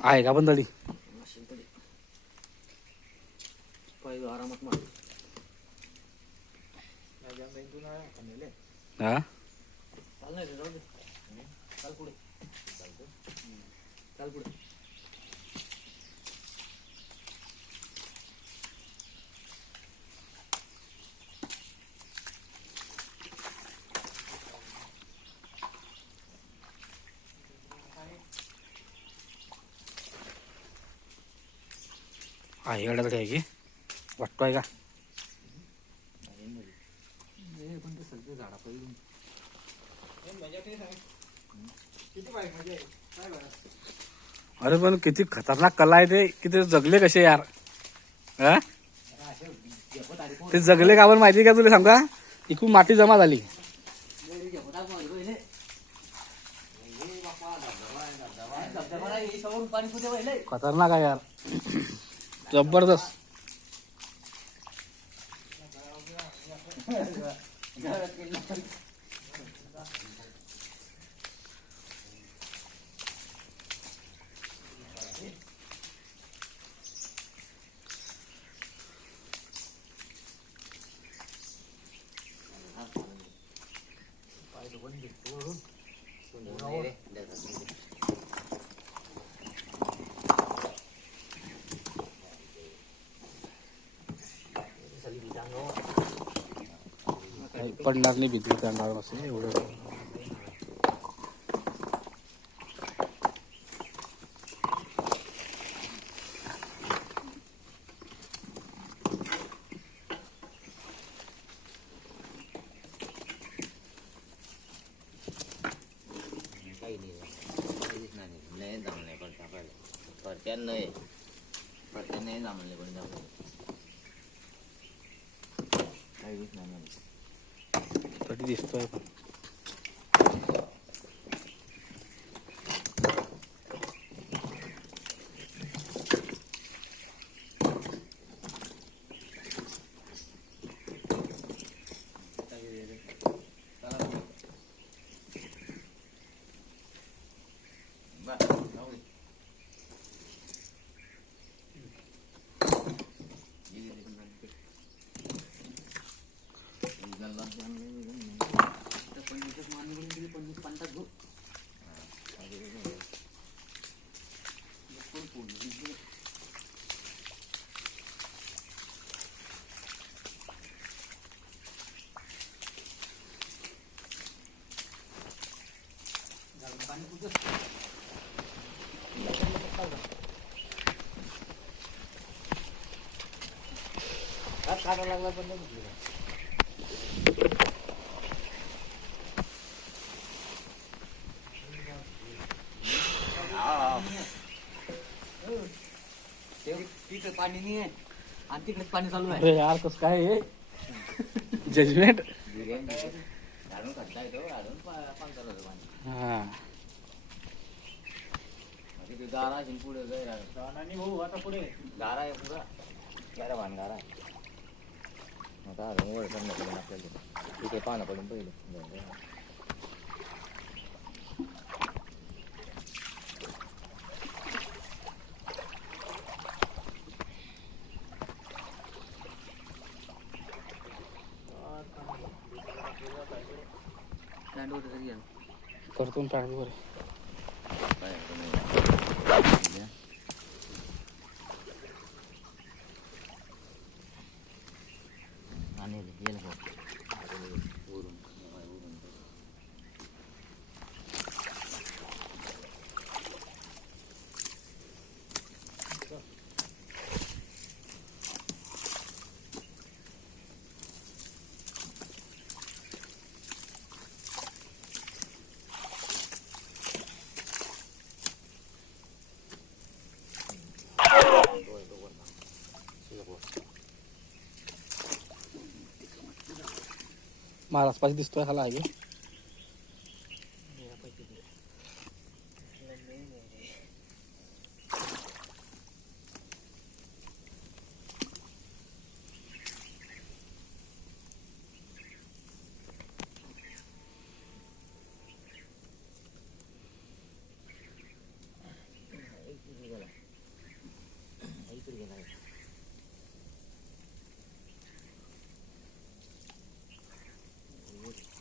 आहे का बंदळी हा आहे एवढ्याकडे आहे की वाटतोय का अरे पण किती खतरनाक कला आहे ते किती जगले कसे यार हा ते जगले का पण माहिती का तुला सांगा इकडून माती जमा झाली खतरनाक आहे यार जबरदस्त पडणार नाही भीती करणार असे एवढं कधी दिसतोय पण काढा लागला पण तिकडे पाणी नाही आहे आणि तिकडे पाणी चालू आहे. अरे यार कसं काय आहे जजमेंट घालून खड्डा आहे तो घालून पाणी चालू होतं पाणी हा गारा पुढे गाणी भाऊ आता पुढे गारा आहे पुरा गारा भान गारा आता वर करण्यात आपल्याला तिथे पानं पडून पहिलं करतो टाळी वर आणि गेल वरून महाराज पाशी दिसतोय खाला आहे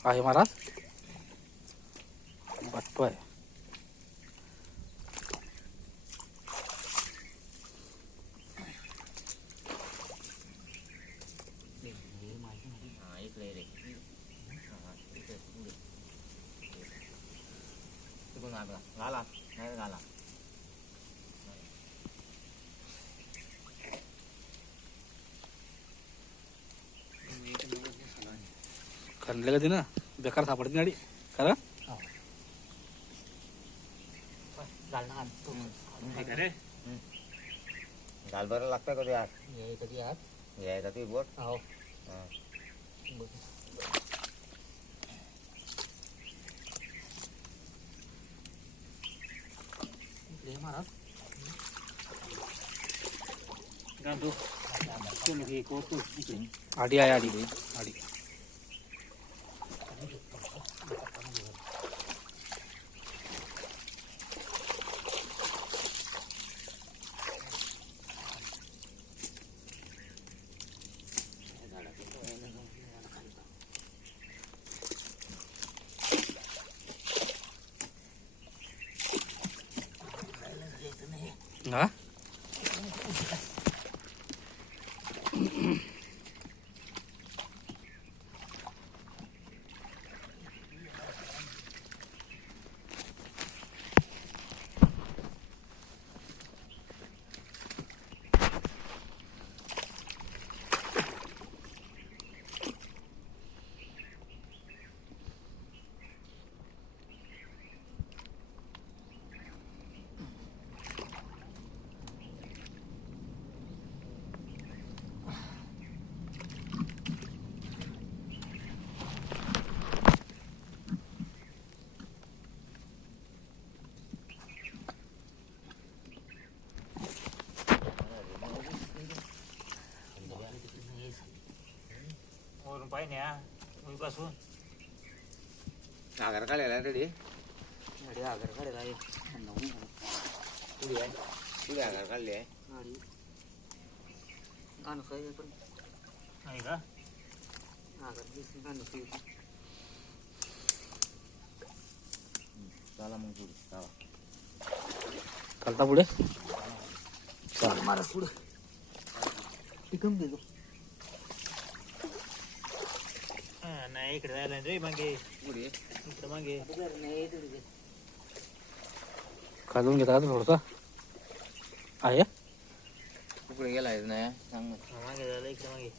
आहे महाराज बघतोय. घाला नाही घाला. खणले कधी ना बेकार सापडते गाडी खरं. घाल बरं लागतं कधी आत कधी आत यायचा ती बोट. हो महाराज आडी आहे आडी आडी. हा पाहिजे पासून आगार काढायला रेडी आगर काढायला पुढे आहे पुढे आगार काढली आहे. गाणं पण नाही का आगर गाणं चला मग पुढे चला चालता पुढे चाल मारा पुढे टिकून देतो. नाही इकडे जायला रे मागे पुढे इकडे मागे खालून घेता का थोडसा आहे. पुढे गेलाय नाही सांग मागे जायला इकडे मागे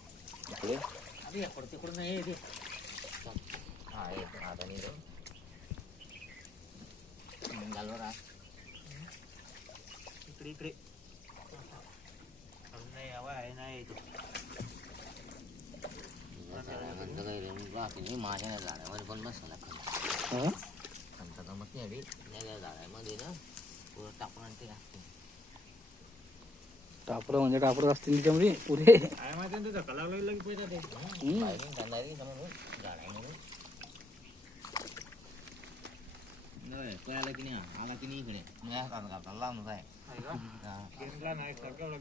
पुढे अरे पडते तिकडून नाही येते हा एक आता नाही घाल बरं इकडे इकडे नाही हवा आहे नाही येतो माझ्या झाडामध्ये पण बसला हं? आमचा जमत नाही झाडामध्ये ना पुढं टाकून आणते असते. टापरं म्हणजे टापरं असतील त्याच्यामध्ये पुढे. काय माहिती तुझा कला लागला की पैसा ते झाड आहे म्हणून आला की नाही आला की नाही इकडे लावून आहे.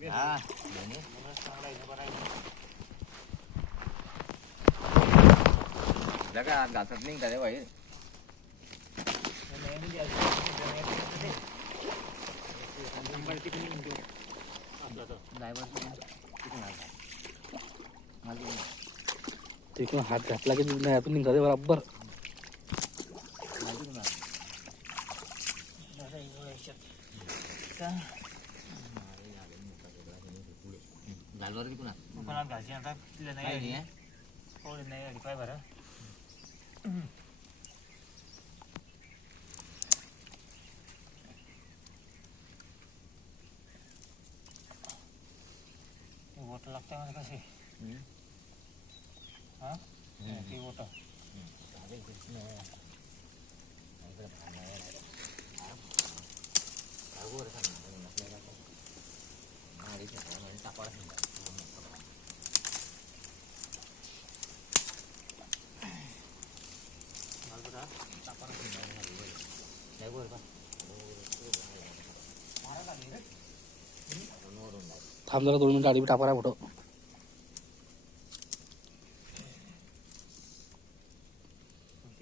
हा जगा घालतात नाही का रे बाहेर तिकडून हात घातला की नाही आपण निघाले बरोबर. घालवर की पुन्हा दुकानात घालची आता तिला नाही पोळी नाही आली काय बरं बोट लागते मला कसे हा ती बोट थांब जरा 2 मिनिटं आधी टाकणार फोटो.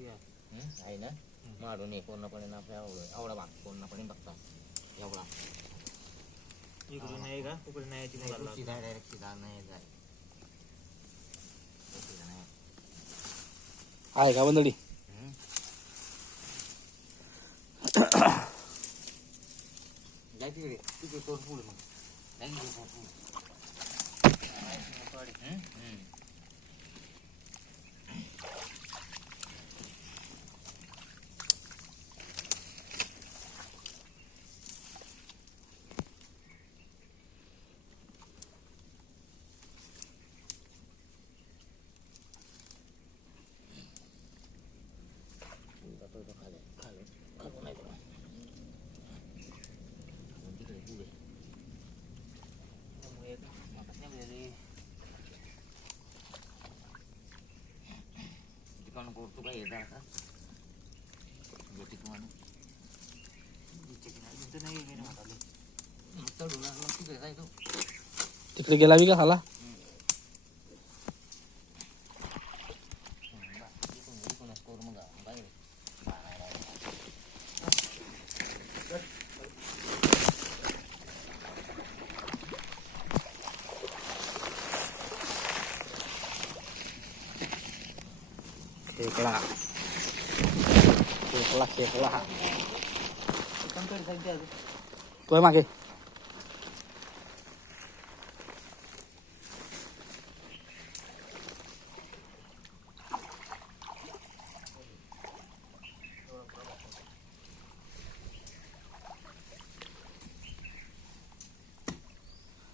ती आहे. आहे ना मारून ये पूर्णपणे ना आपल्या एवढा भाग पूर्णपणे बघता एवढा इकडून नाही का तिकडून नाही यायची मला लागलं. सीधा डायरेक्ट सीधा नाही जाय सीधा नाही आहे का बंदडी जाय तिकडे तिकडे तोड पुढे मग जाय तिकडे तोड पुढे करतो काय येतात का तुम्हाला तिकडे जायचो तिकडे गेला बी का झाला खेकला खेकला खेकला तो आहे मागे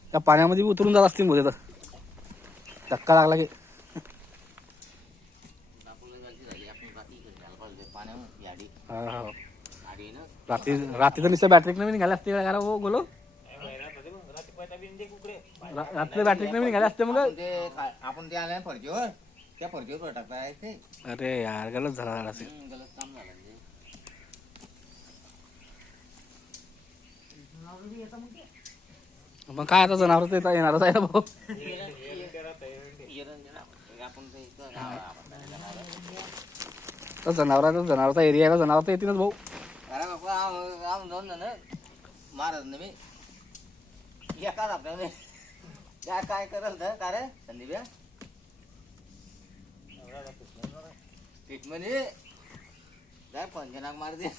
त्या पाण्यामध्ये उतरून जात असतील मध्ये तर धक्का लागला की रात्री रात्री तर नुसतं बॅटरी नवीन निघाले असते का हो बोलो रात्री बॅटरी नवीन निघाले असते मग आपण ते आल्या फर्जीवर त्या फर्जीवर टाकताय ते अरे यार गलत झाला असेल गलत काम झालं मग काय आता जनावर तर येणारच आहे ना भाऊ जनावरचा एरिया आहे जनावर तर येतीलच भाऊ अरे बाबा जाऊन ना महाराज ना मी एकाच आपल्याला त्या काय करल तर का रे संदीप पीठ म्हणे काय पंचनाक मार दे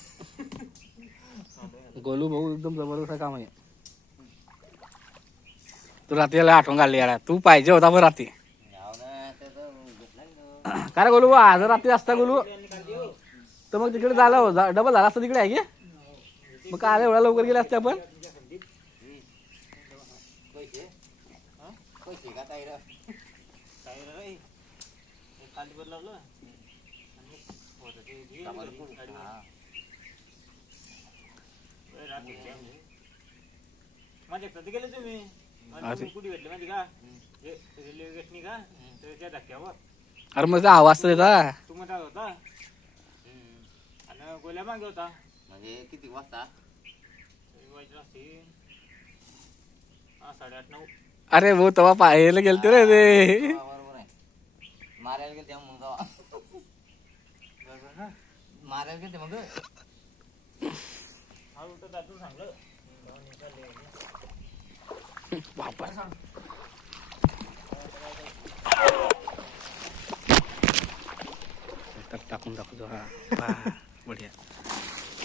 गोलू भाऊ एकदम जबरदस्त काम आहे तू रात्रीला आठवण काढली यार तू पाहिजे होता पण रात्री काय रे गोलू आज रात्री असता गोलू तर मग तिकडे झालं डबल झाला असतं तिकडे आहे की मग काय एवढा लवकर गेले असते आपण पैसे का ताईर खालीवर लावलं माझ्या कधी गेले तुम्ही कुठे भेटले माहिती का रेल्वे गेटनी का त्या धक्क्यावर अरे मग आवाज तर येता तू म्हणत होता आणि गोल्या मागे होता म्हणजे किती वाजता हा 8:30-9 अरे भाऊ तेव्हा पाहायला गेलते रे ते बरोबर आहे मारायला गेलते मग तेव्हा बरोबर ना मारायला गेलते मग हा उलट दादू सांगलं बापा टाकून दाखवतो हा बढिया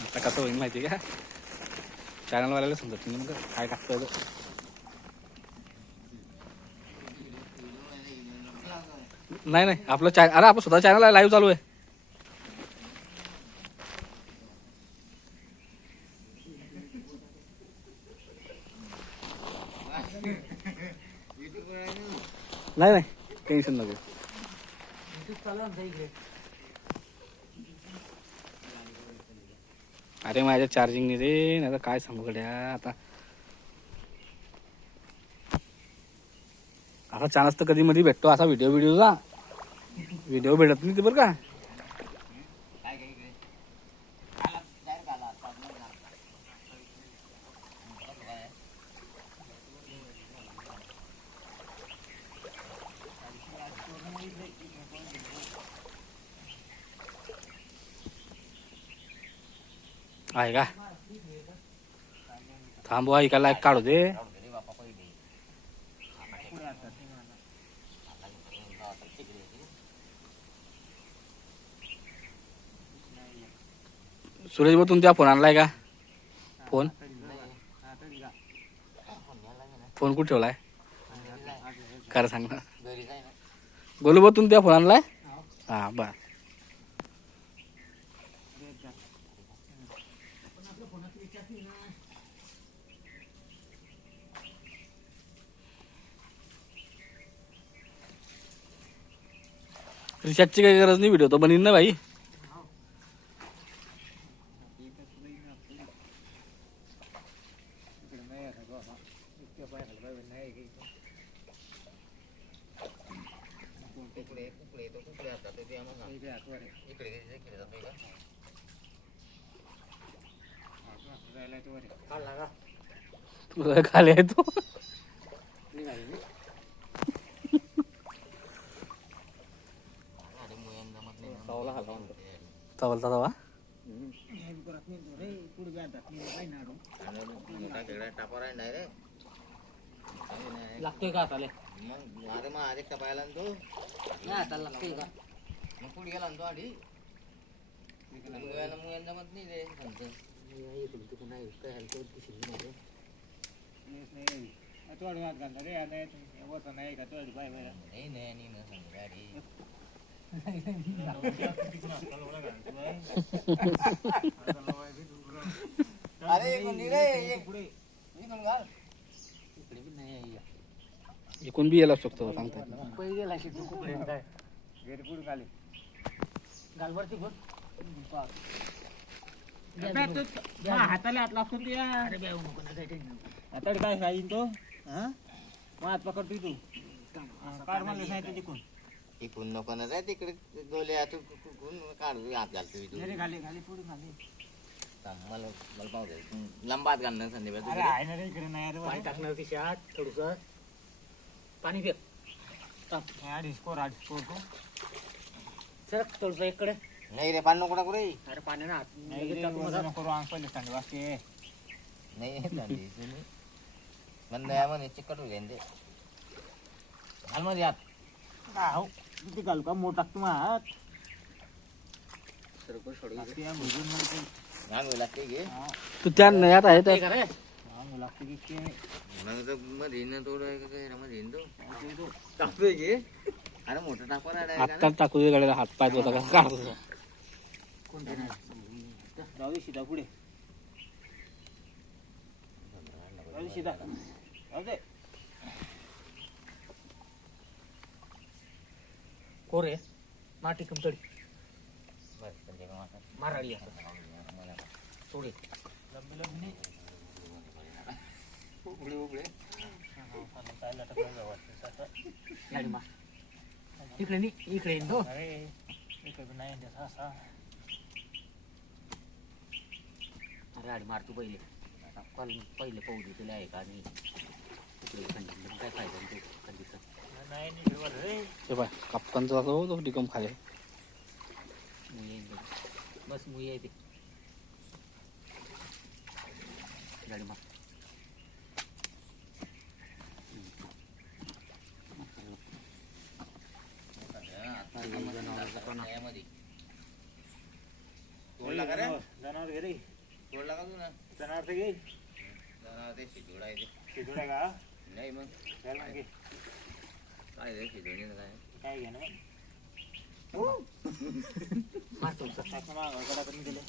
आता कसं होईल माहिती का चॅनलवाल्याला समजत नाही मग काय टाकतं नाही नाही आपलं अरे आपण स्वतः चॅनल लाईव्ह चालू आहे नाही नाही टेन्शन नको अरे माझ्या चार्जिंग नाही रे नाही तर काय सांगू गड्या आता असा चान्स तर कधी मध्ये भेटतो असा व्हिडिओचा व्हिडिओ भेटत नाही ते बरं का आहे का थांबवा ऐकायला एक काढू दे. रे बापा पहिले पुढे आता ते म्हणा. सुरेश भाऊ तुमच्या फोन आणलाय का? फोन फोन कुठे ठेवलाय खरं सांग ना. घरी जाय ना. गोलू भाऊ तुमच्या फोन आणलाय. हा बर. रिचार्जची काही गरज नाही. व्हिडिओ तो बनीन ना भाई. कुकडे आता ते आम्हाला इकडे जातोय का? तुला खाली आहे तो. चावलता तवा लागतोय का आता मग अरे मग आधी टपायला तो आता लागतोय का मग पुढे गेला तो आधी मुलांना जमत नाही रे सांगतो एकूण बी यायला शकतो सांगता. हाताला हात लागतो तू यार. आता काय खाईन तो मग हात पकडतोय तू काढ म्हणलं सांगितलं तिकून इकून नको ना तिकडे गोले काढू हात घालतो खाली खाली पुढे खाली. मला मला पाहू दे लंबात घालणं संध्याकाळ अरे आहे ना रे इकडे नाही रे पाणी टाकणार ती शाट थोडस पाणी फेक अडीच स्कोर तो सर थोडस इकडे नाही रे पाणी नको टाकू रे. अरे पाणी ना नको अंग पहिले थंडी वाजते. नाही थंडी बंद आहे म्हणे चिकट होईल ते घाल मध्ये हात हो किती घालू का मोठ टाकतो मग हात घाल लागते घे तू त्या नयात आहे त्या लागते की मग मध्ये ना थोडं काय मध्ये तो टाकतोय घे. अरे मोठं टाकवर आत्ता टाकू दे गाडीला हात पाय होता का काढतो. जाऊ दे सीधा पुढे जाऊ दे सीधा जाऊ दे. कोरे माटी कमतडी माराडी सोडे लंबी लंबी उघडे उघडे इकडे नाही इकडे येईन तो. अरे इकडे नाही असा अरे गाडी मारतो पहिले पहिले पाहू दे तुला आहे का आणि इकडे थंडी काय फायदा नाही थंडीचा नाही नाही रे हे बाय कप्तानचा असं तो डिकम खाले मुई बस मुई आहे ते गाडी मार तोडला का रे जनावर घे रे तोडला का तू ना जनावर तर घे जनावर ते शिजवडा आहे ते शिजवडा का नाही मग त्याला घे काय रे शिजवणी काय काय घे ना मारतो गडा करून गेले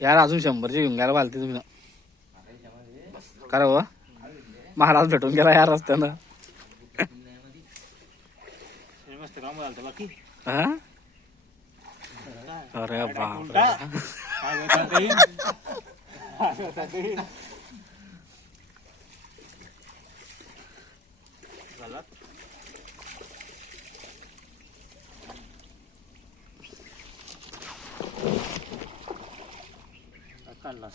यार अजून 100ची घेऊन घ्यायला पालते तुम्ही करा बाबा महाराज भेटून गेला यार रस्त्यानं. मस्त काम झालं बाकी हा अरे बाप काढला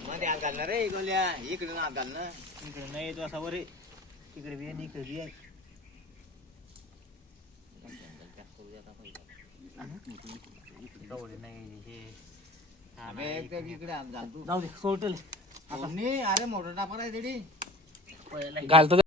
मध्ये आग घालणार रे गोल्या इकडे आग घालणार इकडे नाही येतो असा वर आहे. तिकडे बी आहे इकडे बी आहे. कवडे नाही हे इकडे आग घालतो जाऊ दे सोडल अरे मोठा टापर आहे तिथे घालतो